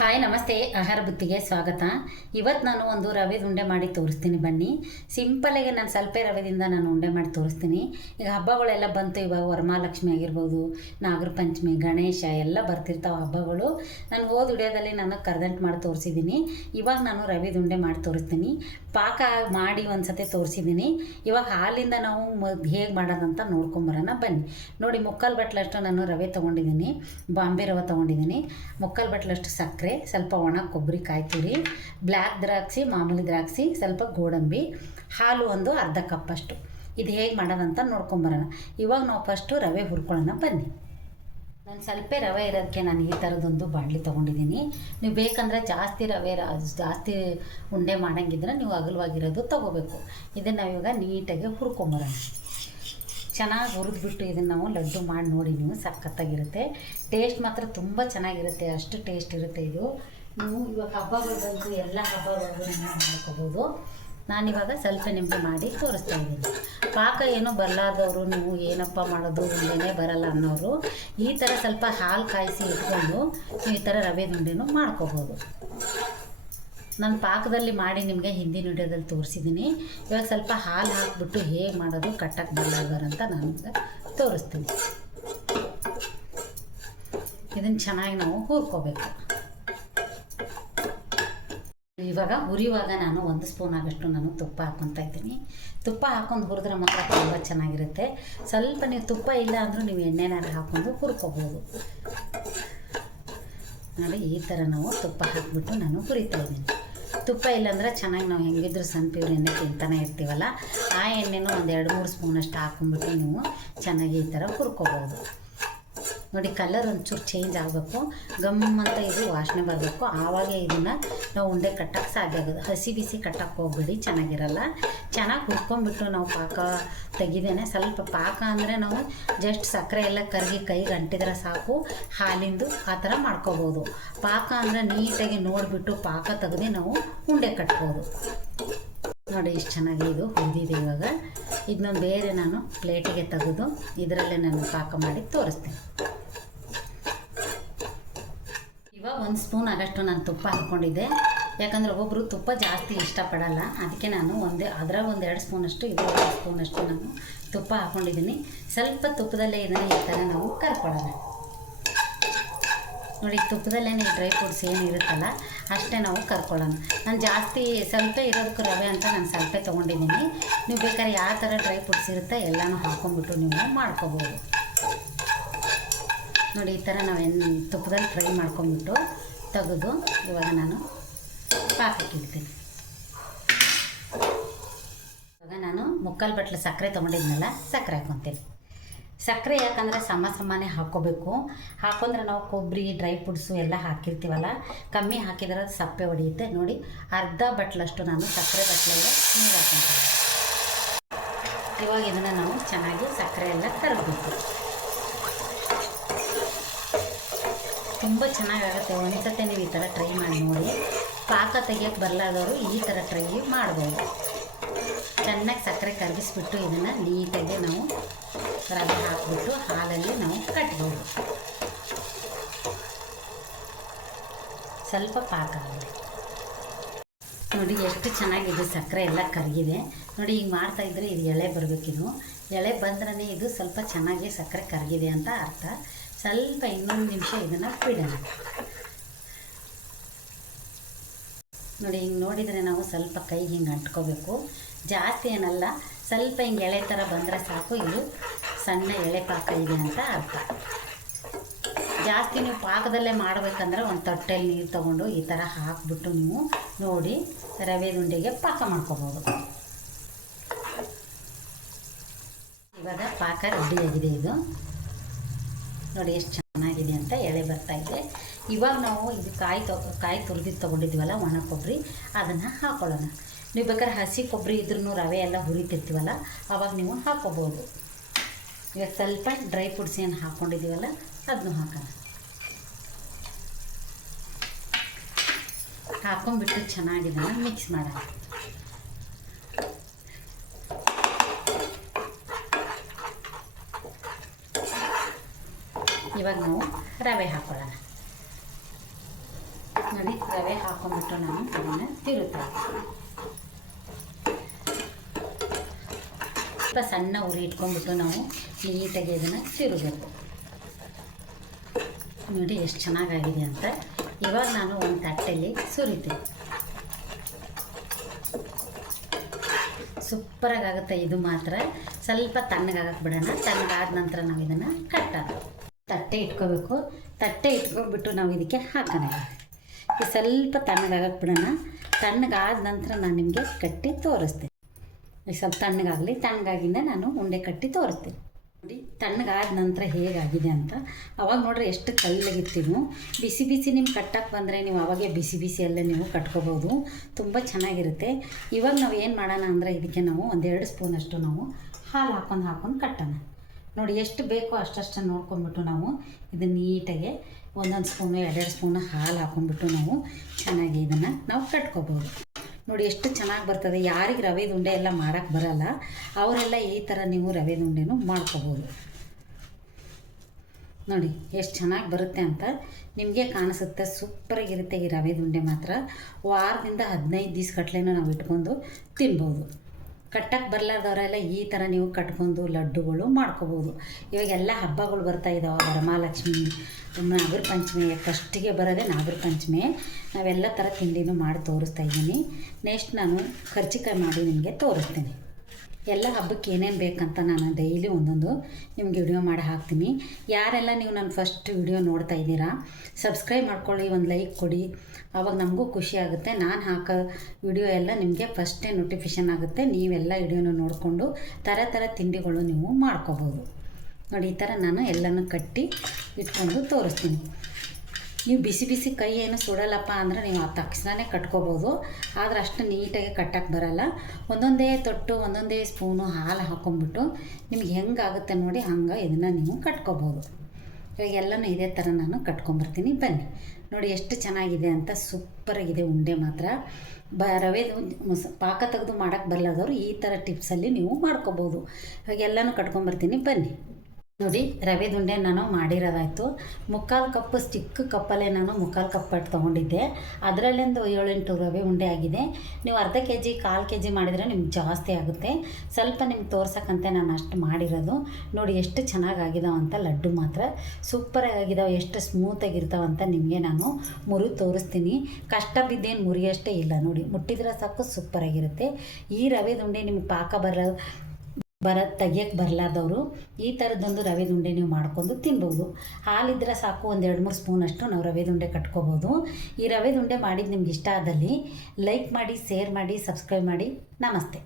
Hi ನಮಸ್ತೆ, ಆಹಾರ ಬುತ್ತಿಗೆ ಸ್ವಾಗತ. ಇವತ್ತು ನಾನು ಒಂದು ರವೆ ಉಂಡೆ ಮಾಡಿ ತೋರಿಸ್ತೀನಿ. ಬನ್ನಿ, ಸಿಂಪಲ್ಲಾಗಿ ನಾನು ಸ್ವಲ್ಪ ರವೆದಿಂದ ನಾನು ಉಂಡೆ ಮಾಡಿ ತೋರಿಸ್ತೀನಿ. ಈಗ ಹಬ್ಬಗಳೆಲ್ಲ ಬಂತು. ಇವಾಗ ವರಮಹಾಲಕ್ಷ್ಮಿ ಆಗಿರ್ಬೋದು, ನಾಗರ ಪಂಚಮಿ, ಗಣೇಶ ಎಲ್ಲ ಬರ್ತಿರ್ತಾವೆ ಹಬ್ಬಗಳು. ನಾನು ಹೋದ ವಿಡಿಯೋದಲ್ಲಿ ನಾನು ಕರ್ದಂಟು ಮಾಡಿ ತೋರಿಸಿದ್ದೀನಿ. ಇವಾಗ ನಾನು ರವೆ ಉಂಡೆ ಮಾಡಿ ತೋರಿಸ್ತೀನಿ. ಪಾಕ ಮಾಡಿ ಒಂದು ಸತಿ ತೋರಿಸಿದ್ದೀನಿ. ಇವಾಗ ಹಾಲಿಂದ ನಾವು ಹೇಗೆ ಮಾಡೋದಂತ ನೋಡ್ಕೊಂಬರೋಣ ಬನ್ನಿ. ನೋಡಿ, ಮುಕ್ಕಾಲು ಬಟ್ಲಷ್ಟು ನಾನು ರವೆ ತೊಗೊಂಡಿದ್ದೀನಿ, ಬಾಂಬೆ ರವೆ ತೊಗೊಂಡಿದ್ದೀನಿ. ಮುಕ್ಕಾಲು ಬಟ್ಲಷ್ಟು ಸಕ್ಕರೆ, ಸ್ವಲ್ಪ ಒಣ ಕೊಬ್ಬರಿ, ಕಾಯಿ ತುರಿ, ಬ್ಲ್ಯಾಕ್ ದ್ರಾಕ್ಷಿ, ಮಾಮೂಲಿ ದ್ರಾಕ್ಷಿ, ಸ್ವಲ್ಪ ಗೋಡಂಬಿ, ಹಾಲು ಒಂದು ಅರ್ಧ ಕಪ್ಪಷ್ಟು. ಇದು ಹೇಗೆ ಮಾಡೋದಂತ ನೋಡ್ಕೊಂಬರೋಣ. ಇವಾಗ ನಾವು ಫಸ್ಟು ರವೆ ಹುರ್ಕೊಳ್ಳೋಣ ಬನ್ನಿ. ನಾನು ಸ್ವಲ್ಪ ರವೆ ಇರೋದಕ್ಕೆ ನಾನು ಈ ಥರದೊಂದು ಬಾಣಲಿ ತೊಗೊಂಡಿದ್ದೀನಿ. ನೀವು ಬೇಕಂದರೆ ಜಾಸ್ತಿ ರವೆ ಜಾಸ್ತಿ ಉಂಡೆ ಮಾಡೋಂಗಿದ್ರೆ ನೀವು ಅಗಲವಾಗಿರೋದು ತೊಗೋಬೇಕು. ಇದನ್ನು ನಾವಿವಾಗ ನೀಟಾಗಿ ಹುರ್ಕೊಂಬರೋಣ. ಚೆನ್ನಾಗಿ ಹುರಿದ್ಬಿಟ್ಟು ಇದನ್ನು ನಾವು ಲಡ್ಡು ಮಾಡಿ ನೋಡಿ. ನೀವು ಸಖತ್ತಾಗಿರುತ್ತೆ. ಟೇಸ್ಟ್ ಮಾತ್ರ ತುಂಬ ಚೆನ್ನಾಗಿರುತ್ತೆ, ಅಷ್ಟು ಟೇಸ್ಟ್ ಇರುತ್ತೆ ಇದು. ನೀವು ಇವಾಗ ಹಬ್ಬಗಳಂತೂ ಎಲ್ಲ ಹಬ್ಬಗಳು ಮಾಡ್ಕೋಬೋದು. ನಾನಿವಾಗ ಸ್ವಲ್ಪ ನಿಮಗೆ ಮಾಡಿ ತೋರಿಸ್ತಾ ಇದ್ದೀನಿ. ಪಾಕ ಏನೋ ಬರಲಾರ್ದವರು, ನೀವು ಏನಪ್ಪ ಮಾಡೋದು ಉಂಡೆನೇ ಬರಲ್ಲ ಅನ್ನೋರು ಈ ಥರ ಸ್ವಲ್ಪ ಹಾಲು ಕಾಯಿಸಿ ಇಟ್ಕೊಂಡು ಈ ಥರ ರವೆ ಉಂಡೆನೂ ಮಾಡ್ಕೋಬೋದು. ನಾನು ಪಾಕದಲ್ಲಿ ಮಾಡಿ ನಿಮಗೆ ಹಿಂದಿನ ವಿಡಿಯೋದಲ್ಲಿ ತೋರಿಸಿದ್ದೀನಿ. ಇವಾಗ ಸ್ವಲ್ಪ ಹಾಲು ಹಾಕಿಬಿಟ್ಟು ಹೇಗೆ ಮಾಡೋದು ಕಟ್ಟಕ್ಕೆ ಬರಲಾರ್ದಂತ ನಾನು ತೋರಿಸ್ತೀನಿ. ಇದನ್ನು ಚೆನ್ನಾಗಿ ನಾವು ಹುರ್ಕೋಬೇಕು. ಇವಾಗ ಹುರಿಯುವಾಗ ನಾನು 1 ಸ್ಪೂನ್ ಆಗಷ್ಟು ನಾನು ತುಪ್ಪ ಹಾಕ್ಕೊತಾ ಇದ್ದೀನಿ. ತುಪ್ಪ ಹಾಕ್ಕೊಂಡು ಹುರಿದ್ರೆ ಮಾತ್ರ ತುಂಬ ಚೆನ್ನಾಗಿರುತ್ತೆ. ಸ್ವಲ್ಪ ನೀವು ತುಪ್ಪ ಇಲ್ಲ ಅಂದರೂ ನೀವು ಎಣ್ಣೆನಾರು ಹಾಕ್ಕೊಂಡು ಹುರ್ಕೋಬೋದು. ನೋಡಿ, ಈ ಥರ ನಾವು ತುಪ್ಪ ಹಾಕಿಬಿಟ್ಟು ನಾನು ಹುರಿತಾ ಇದ್ದೀನಿ. ತುಪ್ಪ ಇಲ್ಲಾಂದ್ರೆ ಚೆನ್ನಾಗಿ ನಾವು ಹೆಂಗಿದ್ರು ಸಣ್ಣ ಪ್ಯೂರ್ ಎಣ್ಣೆ ತಿಂತಾನೆ ಇರ್ತೀವಲ್ಲ, ಆ ಎಣ್ಣೆನೂ ಒಂದು 2-3 ಸ್ಪೂನಷ್ಟು ಹಾಕ್ಕೊಂಡ್ಬಿಟ್ಟು ನೀವು ಚೆನ್ನಾಗಿ ಈ ಥರ ಹುರ್ಕೋಬೋದು. ನೋಡಿ, ಕಲರ್ ಒಂಚೂರು ಚೇಂಜ್ ಆಗಬೇಕು, ಗಮ್ ಅಂತ ಇದು ವಾಸನೆ ಬರಬೇಕು. ಆವಾಗ ಇದನ್ನು ನಾವು ಉಂಡೆ ಕಟ್ಟಕ್ಕೆ ಸಾಧ್ಯ ಆಗೋದು. ಹಸಿ ಬಿಸಿ ಕಟ್ಟಕ್ಕೆ ಹೋಗ್ಬಿಡಿ, ಚೆನ್ನಾಗಿರಲ್ಲ. ಚೆನ್ನಾಗಿ ಹುರ್ಕೊಂಡ್ಬಿಟ್ಟು ನಾವು ಪಾಕ ತೆಗಿದೇನೆ. ಸ್ವಲ್ಪ ಪಾಕ ಅಂದರೆ ನಾವು ಜಸ್ಟ್ ಸಕ್ಕರೆ ಎಲ್ಲ ಕರಗಿ ಕೈಗೆ ಅಂಟಿದ್ರೆ ಸಾಕು, ಹಾಲಿಂದು ಆ ಥರ ಮಾಡ್ಕೋಬೋದು. ಪಾಕ ಅಂದರೆ ನೀಟಾಗಿ ನೋಡಿಬಿಟ್ಟು ಪಾಕ ತೆಗೆದು ನಾವು ಉಂಡೆ ಕಟ್ಬೋದು. ನೋಡಿ, ಇಷ್ಟು ಚೆನ್ನಾಗಿ ಇದು ಹುರಿದಿದೆ. ಇವಾಗ ಇದನ್ನ ಬೇರೆ ನಾನು ಪ್ಲೇಟಿಗೆ ತೆಗೆದು ಇದರಲ್ಲೇ ನಾನು ಪಾಕ ಮಾಡಿ ತೋರಿಸ್ತೀನಿ. ಇವಾಗ 1 ಸ್ಪೂನ್ ಆಗಷ್ಟು ನಾನು ತುಪ್ಪ ಹಾಕ್ಕೊಂಡಿದ್ದೆ. ಯಾಕಂದರೆ ಒಬ್ಬೊಬ್ಬರು ತುಪ್ಪ ಜಾಸ್ತಿ ಇಷ್ಟಪಡಲ್ಲ, ಅದಕ್ಕೆ ನಾನು ಅದ್ರಾಗ 1-2 ಸ್ಪೂನಷ್ಟು, ಇದು 1 ಸ್ಪೂನಷ್ಟು ನಾನು ತುಪ್ಪ ಹಾಕ್ಕೊಂಡಿದ್ದೀನಿ. ಸ್ವಲ್ಪ ತುಪ್ಪದಲ್ಲೇ ಇದನ್ನು ಈ ಥರ ನಾವು ಕರ್ಕೊಳ್ಳೋಣ. ನೋಡಿ, ತುಪ್ಪದಲ್ಲೇ ಈ ಡ್ರೈ ಫ್ರೂಟ್ಸ್ ಏನಿರುತ್ತಲ್ಲ ಅಷ್ಟೇ ನಾವು ಕರ್ಕೊಳ್ಳೋಣ. ನಾನು ಜಾಸ್ತಿ ಸ್ವಲ್ಪ ಇರೋದಕ್ಕೆ ರವೆ ಅಂತ ನಾನು ಸ್ವಲ್ಪ ತೊಗೊಂಡಿದ್ದೀನಿ. ನೀವು ಬೇಕಾದ್ರೆ ಯಾವ ಥರ ಡ್ರೈ ಫ್ರೂಟ್ಸ್ ಇರುತ್ತೆ ಎಲ್ಲನೂ ಹಾಕ್ಕೊಂಡ್ಬಿಟ್ಟು ನೀವು ಮಾಡ್ಕೋಬೋದು. ನೋಡಿ, ಈ ಥರ ನಾವು ತುಪ್ಪದಲ್ಲಿ ಫ್ರೈ ಮಾಡ್ಕೊಂಬಿಟ್ಟು ತೆಗೆದು ಇವಾಗ ನಾನು ಪಾಕಕ್ಕೆ ಇಡ್ತೀನಿ. ಇವಾಗ ನಾನು ಮುಕ್ಕಾಲು ಬಟ್ಲು ಸಕ್ಕರೆ ತೊಗೊಂಡಿದ್ನಲ್ಲ, ಸಕ್ಕರೆ ಹಾಕ್ಕೊತೀನಿ. ಸಕ್ಕರೆ ಯಾಕಂದರೆ ಸಮಾನೇ ಹಾಕ್ಕೋಬೇಕು. ಹಾಕೊಂಡ್ರೆ ನಾವು ಕೊಬ್ಬರಿ, ಡ್ರೈ ಫ್ರೂಟ್ಸು ಎಲ್ಲ ಹಾಕಿರ್ತೀವಲ್ಲ, ಕಮ್ಮಿ ಹಾಕಿದ್ರೆ ಅದು ಸಪ್ಪೆ ಹೊಡೆಯುತ್ತೆ. ನೋಡಿ, ಅರ್ಧ ಬಟ್ಲಷ್ಟು ನಾನು ಸಕ್ಕರೆ ಬಟ್ಲಲ್ಲೇ ನೀರು ಹಾಕ್ಕೊತೀನಿ. ಇವಾಗ ಇದನ್ನು ನಾವು ಚೆನ್ನಾಗಿ ಸಕ್ಕರೆ ಎಲ್ಲ ಕರಗಬೇಕು. ತುಂಬ ಚೆನ್ನಾಗಾಗುತ್ತೆ. ಒಂದ್ಸತಿ ನೀವು ಈ ಥರ ಟ್ರೈ ಮಾಡಿ ನೋಡಿ. ಪಾಕ ತೆಗಿಯೋಕ್ಕೆ ಬರಲಾದವರು ಈ ಥರ ಟ್ರೈ ಮಾಡ್ಬೋದು. ಚೆನ್ನಾಗಿ ಸಕ್ಕರೆ ಕರಗಿಸ್ಬಿಟ್ಟು ಇದನ್ನು ನೀಟಾಗಿ ನಾವು ರವೆ ಹಾಕಿಬಿಟ್ಟು ಹಾಲಲ್ಲಿ ನಾವು ಕಟ್ಬೋದು. ಸ್ವಲ್ಪ ಪಾಕ ಆಗಲಿ. ನೋಡಿ, ಎಷ್ಟು ಚೆನ್ನಾಗಿದೆ, ಸಕ್ಕರೆ ಎಲ್ಲ ಕರಗಿದೆ. ನೋಡಿ, ಈಗ ಮಾಡ್ತಾಯಿದ್ರೆ ಇದು ಎಳೆ ಬರಬೇಕಿದು. ಎಳೆ ಬಂದ್ರೇ ಇದು ಸ್ವಲ್ಪ ಚೆನ್ನಾಗಿ ಸಕ್ಕರೆ ಕರಗಿದೆ ಅಂತ ಅರ್ಥ. ಸ್ವಲ್ಪ ಇನ್ನೊಂದು ನಿಮಿಷ ಇದನ್ನು ಬಿಡೋಣ. ನೋಡಿ, ಹಿಂಗೆ ನೋಡಿದರೆ ನಾವು ಸ್ವಲ್ಪ ಕೈಗೆ ಹಿಂಗೆ ಅಂಟ್ಕೋಬೇಕು. ಜಾಸ್ತಿ ಏನಲ್ಲ, ಸ್ವಲ್ಪ ಹಿಂಗೆ ಎಳೆ ಥರ ಬಂದರೆ ಸಾಕು. ಇದು ಸಣ್ಣ ಎಳೆ ಪಾಕ ಇದೆ ಅಂತ ಅರ್ಥ. ಜಾಸ್ತಿ ನೀವು ಪಾಕದಲ್ಲೇ ಮಾಡಬೇಕಂದ್ರೆ ಒಂದು ತೊಟ್ಟೆಯಲ್ಲಿ ನೀರು ತೊಗೊಂಡು ಈ ಥರ ಹಾಕ್ಬಿಟ್ಟು ನೀವು ನೋಡಿ ರವೆ ಉಂಡೆಗೆ ಪಾಕ ಮಾಡ್ಕೋಬೋದು. ಇವಾಗ ಪಾಕ ರೆಡಿಯಾಗಿದೆ. ಇದು ನೋಡಿ ಎಷ್ಟು ಚೆನ್ನಾಗಿದೆ ಅಂತ ಎಳೆ ಬರ್ತಾಯಿದೆ. ಇವಾಗ ನಾವು ಇದು ಕಾಯಿ ತುರಿದಿದ್ದು ತೊಗೊಂಡಿದ್ದೀವಲ್ಲ, ಒಣ ಕೊಬ್ಬರಿ, ಅದನ್ನು ಹಾಕ್ಕೊಳ್ಳೋಣ. ನೀವು ಬೇಕಾದ್ರೆ ಹಸಿ ಕೊಬ್ಬರಿ ಇದ್ರೂ ರವೆ ಎಲ್ಲ ಹುರಿತಿರ್ತೀವಲ್ಲ ಆವಾಗ ನೀವು ಹಾಕ್ಕೋಬೋದು. ಇವಾಗ ಸ್ವಲ್ಪ ಡ್ರೈ ಫ್ರೂಟ್ಸ್ ಏನು ಹಾಕ್ಕೊಂಡಿದ್ದೀವಲ್ಲ ಅದನ್ನು ಹಾಕೋಣ. ಹಾಕ್ಕೊಂಡ್ಬಿಟ್ಟು ಚೆನ್ನಾಗಿದನ್ನು ಮಿಕ್ಸ್ ಮಾಡೋಣ. ಇವಾಗ ನಾವು ರವೆ ಹಾಕ್ಕೊಳ್ಳೋಣ. ನೋಡಿ ರವೆ ಹಾಕೊಂಡ್ಬಿಟ್ಟು ನಾನು ಅದನ್ನು ತಿರುತ್ತಾ ಸ್ವಲ್ಪ ಸಣ್ಣ ಉರಿ ಇಟ್ಕೊಂಡ್ಬಿಟ್ಟು ನಾವು ನೀಟಾಗಿ ಇದನ್ನು ತಿರುಗಬೇಕು. ನೋಡಿ ಎಷ್ಟು ಚೆನ್ನಾಗಾಗಿದೆ ಅಂತ. ಇವಾಗ ನಾನು ಒಂದು ತಟ್ಟೆಯಲ್ಲಿ ಸುರಿತೀನಿ. ಸೂಪರಾಗುತ್ತೆ ಇದು ಮಾತ್ರ. ಸ್ವಲ್ಪ ತಣ್ಣಗಾಗಕ್ಕೆ ಬಿಡೋಣ. ತಣ್ಣಗಾದ ನಂತರ ನಾವು ಇದನ್ನು ಕಟ್ಟೋಣ. ತಟ್ಟೆ ಇಟ್ಕೋಬೇಕು. ತಟ್ಟೆ ಇಟ್ಕೊಂಡ್ಬಿಟ್ಟು ನಾವು ಇದಕ್ಕೆ ಹಾಕೋಣ. ಇದು ಸ್ವಲ್ಪ ತಣ್ಣಗಾಗಕ್ಕೆ ಬಿಡೋಣ. ತಣ್ಣಗಾದ ನಂತರ ನಾನು ನಿಮಗೆ ಕಟ್ಟಿ ತೋರಿಸ್ತೀನಿ. ಈಗ ಸ್ವಲ್ಪ ತಣ್ಣಗಾಗಲಿ. ತಣ್ಣಗಾಗಿಂದ ನಾನು ಉಂಡೆ ಕಟ್ಟಿ ತೋರಿಸ್ತೀನಿ. ನೋಡಿ ತಣ್ಣಗಾದ ನಂತರ ಹೇಗಾಗಿದೆ ಅಂತ. ಅವಾಗ ನೋಡ್ರಿ ಎಷ್ಟು ಕೈಲಾಗಿರ್ತೀವಿ. ಬಿಸಿ ಬಿಸಿ ನಿಮ್ಗೆ ಕಟ್ಟಕ್ಕೆ ಬಂದರೆ ನೀವು ಅವಾಗೆ ಬಿಸಿ ಬಿಸಿಯಲ್ಲೇ ನೀವು ಕಟ್ಕೋಬೋದು. ತುಂಬ ಚೆನ್ನಾಗಿರುತ್ತೆ. ಇವಾಗ ನಾವು ಏನು ಮಾಡೋಣ ಅಂದರೆ ಇದಕ್ಕೆ ನಾವು 1-2 ಸ್ಪೂನಷ್ಟು ನಾವು ಹಾಲು ಹಾಕೊಂಡು ಕಟ್ಟೋಣ. ನೋಡಿ ಎಷ್ಟು ಬೇಕೋ ಅಷ್ಟಷ್ಟು ನೋಡ್ಕೊಂಡ್ಬಿಟ್ಟು ನಾವು ಇದನ್ನು ನೀಟಾಗಿ 1 ಸ್ಪೂನು 2 ಸ್ಪೂನು ಹಾಲು ಹಾಕೊಂಡ್ಬಿಟ್ಟು ನಾವು ಚೆನ್ನಾಗಿ ಇದನ್ನು ನಾವು ಕಟ್ಕೋಬೋದು. ನೋಡಿ ಎಷ್ಟು ಚೆನ್ನಾಗಿ ಬರ್ತದೆ. ಯಾರಿಗೆ ರವೆ ಉಂಡೆ ಎಲ್ಲ ಮಾಡೋಕ್ಕೆ ಬರಲ್ಲ ಅವರೆಲ್ಲ ಈ ಥರ ನೀವು ರವೆ ಉಂಡೆನೂ ಮಾಡ್ಕೋಬೋದು. ನೋಡಿ ಎಷ್ಟು ಚೆನ್ನಾಗಿ ಬರುತ್ತೆ ಅಂತ ನಿಮಗೆ ಕಾಣಿಸುತ್ತೆ. ಸೂಪರಾಗಿರುತ್ತೆ ಈ ರವೆ ಉಂಡೆ ಮಾತ್ರ. ವಾರದಿಂದ 15 ದಿವಸ ಗಟ್ಲೆನೂ ನಾವು ಇಟ್ಕೊಂಡು ತಿನ್ಬೋದು. ಕಟ್ಟಕ್ಕೆ ಬರಲಾರ್ದವರೆಲ್ಲ ಈ ಥರ ನೀವು ಕಟ್ಕೊಂಡು ಲಡ್ಡುಗಳು ಮಾಡ್ಕೋಬೋದು. ಇವಾಗೆಲ್ಲ ಹಬ್ಬಗಳು ಬರ್ತಾ ಇದ್ದಾವೆ. ವರಮಹಾಲಕ್ಷ್ಮಿ, ನಾಗರ ಪಂಚಮಿ. ಫಸ್ಟಿಗೆ ಬರೋದೇ ನಾಗರ ಪಂಚಮಿ. ನಾವೆಲ್ಲ ಥರ ತಿಂಡಿನೂ ಮಾಡಿ ತೋರಿಸ್ತಾ ಇದ್ದೀನಿ. ನೆಕ್ಸ್ಟ್ ನಾನು ಕರ್ಜಿಕಾಯಿ ಮಾಡಿ ನಿಮಗೆ ತೋರಿಸ್ತೀನಿ. ಎಲ್ಲ ಹಬ್ಬಕ್ಕೆ ಏನೇನು ಬೇಕಂತ ನಾನು ಡೈಲಿ ಒಂದೊಂದು ನಿಮ್ಗೆ ವಿಡಿಯೋ ಮಾಡಿ ಹಾಕ್ತೀನಿ. ಯಾರೆಲ್ಲ ನೀವು ನನ್ನ ಫಸ್ಟ್ ವಿಡಿಯೋ ನೋಡ್ತಾ ಇದ್ದೀರಾ ಸಬ್ಸ್ಕ್ರೈಬ್ ಮಾಡ್ಕೊಳ್ಳಿ, ಒಂದು ಲೈಕ್ ಕೊಡಿ. ಆವಾಗ ನಮಗೂ ಖುಷಿ ಆಗುತ್ತೆ. ನಾನು ಹಾಕೋ ವಿಡಿಯೋ ಎಲ್ಲ ನಿಮಗೆ ಫಸ್ಟೇ ನೋಟಿಫಿಕೇಷನ್ ಆಗುತ್ತೆ. ನೀವೆಲ್ಲ ವಿಡಿಯೋನ ನೋಡಿಕೊಂಡು ಥರ ತಿಂಡಿಗಳು ನೀವು ಮಾಡ್ಕೋಬೋದು. ನೋಡಿ ಈ ಥರ ನಾನು ಎಲ್ಲನೂ ಕಟ್ಟಿ ಇಟ್ಕೊಂಡು ತೋರಿಸ್ತೀನಿ. ನೀವು ಬಿಸಿ ಬಿಸಿ ಕೈ ಏನು ಸುಡಲ್ಲಪ್ಪ ಅಂದರೆ ನೀವು ಆ ತಕ್ಷಣವೇ ಕಟ್ಕೋಬೋದು. ಆದರೆ ಅಷ್ಟು ನೀಟಾಗಿ ಕಟ್ಟಕ್ಕೆ ಬರಲ್ಲ. ಒಂದೊಂದೇ ತೊಟ್ಟು ಒಂದೊಂದೇ ಸ್ಪೂನು ಹಾಲು ಹಾಕ್ಕೊಂಬಿಟ್ಟು ನಿಮ್ಗೆ ಹೆಂಗಾಗುತ್ತೆ ನೋಡಿ ಹಂಗೆ ಇದನ್ನು ನೀವು ಕಟ್ಕೋಬೋದು. ಇವಾಗ ಎಲ್ಲನೂ ಇದೇ ಥರ ನಾನು ಕಟ್ಕೊಂಬರ್ತೀನಿ. ಬನ್ನಿ ನೋಡಿ ಎಷ್ಟು ಚೆನ್ನಾಗಿದೆ ಅಂತ. ಸೂಪರಾಗಿದೆ ಉಂಡೆ ಮಾತ್ರ. ರವೆದು ಪಾಕ ತೆಗೆದು ಮಾಡೋಕ್ಕೆ ಬರಲಾದವರು ಈ ಥರ ಟಿಪ್ಸಲ್ಲಿ ನೀವು ಮಾಡ್ಕೋಬೋದು. ಇವಾಗ ಎಲ್ಲನೂ ಕಟ್ಕೊಂಬರ್ತೀನಿ. ಬನ್ನಿ ನೋಡಿ ರವೆ ಉಂಡೆ ನಾನು ಮಾಡಿರೋದಾಯಿತು. 3/4 ಕಪ್ ಚಿಕ್ಕ ಕಪ್ಪಲ್ಲೇ ನಾನು 3/4 ಕಪ್ ತೊಗೊಂಡಿದ್ದೆ. ಅದರಲ್ಲಿಂದು 7-8 ರವೆ ಉಂಡೆ ಆಗಿದೆ. ನೀವು ಅರ್ಧ ಕೆಜಿ 1/4 ಕೆಜಿ ಮಾಡಿದರೆ ನಿಮ್ಗೆ ಜಾಸ್ತಿ ಆಗುತ್ತೆ. ಸ್ವಲ್ಪ ನಿಮ್ಗೆ ತೋರ್ಸಕ್ಕಂತೆ ನಾನು ಅಷ್ಟು ಮಾಡಿರೋದು. ನೋಡಿ ಎಷ್ಟು ಚೆನ್ನಾಗಾಗಿದಾವೆ ಅಂತ. ಲಡ್ಡು ಮಾತ್ರ ಸೂಪರಾಗಿದ್ದಾವೆ. ಎಷ್ಟು ಸ್ಮೂತಾಗಿರ್ತಾವಂತ ನಿಮಗೆ ನಾನು ಮುರಿದು ತೋರಿಸ್ತೀನಿ. ಕಷ್ಟ ಬಿದ್ದೇನು ಮುರಿಯಷ್ಟೇ ಇಲ್ಲ. ನೋಡಿ ಮುಟ್ಟಿದ್ರೆ ಸಾಕು ಸೂಪರಾಗಿರುತ್ತೆ. ಈ ರವೆ ಉಂಡೆ ನಿಮ್ಗೆ ಪಾಕ ತೆಗಿಯಕ್ಕೆ ಬರಲಾದವರು ಈ ಥರದ್ದೊಂದು ರವೆ ಉಂಡೆ ನೀವು ಮಾಡ್ಕೊಂಡು ತಿನ್ಬೋದು. ಹಾಲಿದ್ರೆ ಸಾಕು 1-2-3 ಸ್ಪೂನಷ್ಟು ನಾವು ರವೆ ಉಂಡೆ ಕಟ್ಕೋಬೋದು. ಈ ರವೆ ಉಂಡೆ ಮಾಡಿದ್ದು ನಿಮ್ಗೆ ಇಷ್ಟ ಆದಲ್ಲಿ ಲೈಕ್ ಮಾಡಿ, ಶೇರ್ ಮಾಡಿ, ಸಬ್ಸ್ಕ್ರೈಬ್ ಮಾಡಿ. ನಮಸ್ತೆ.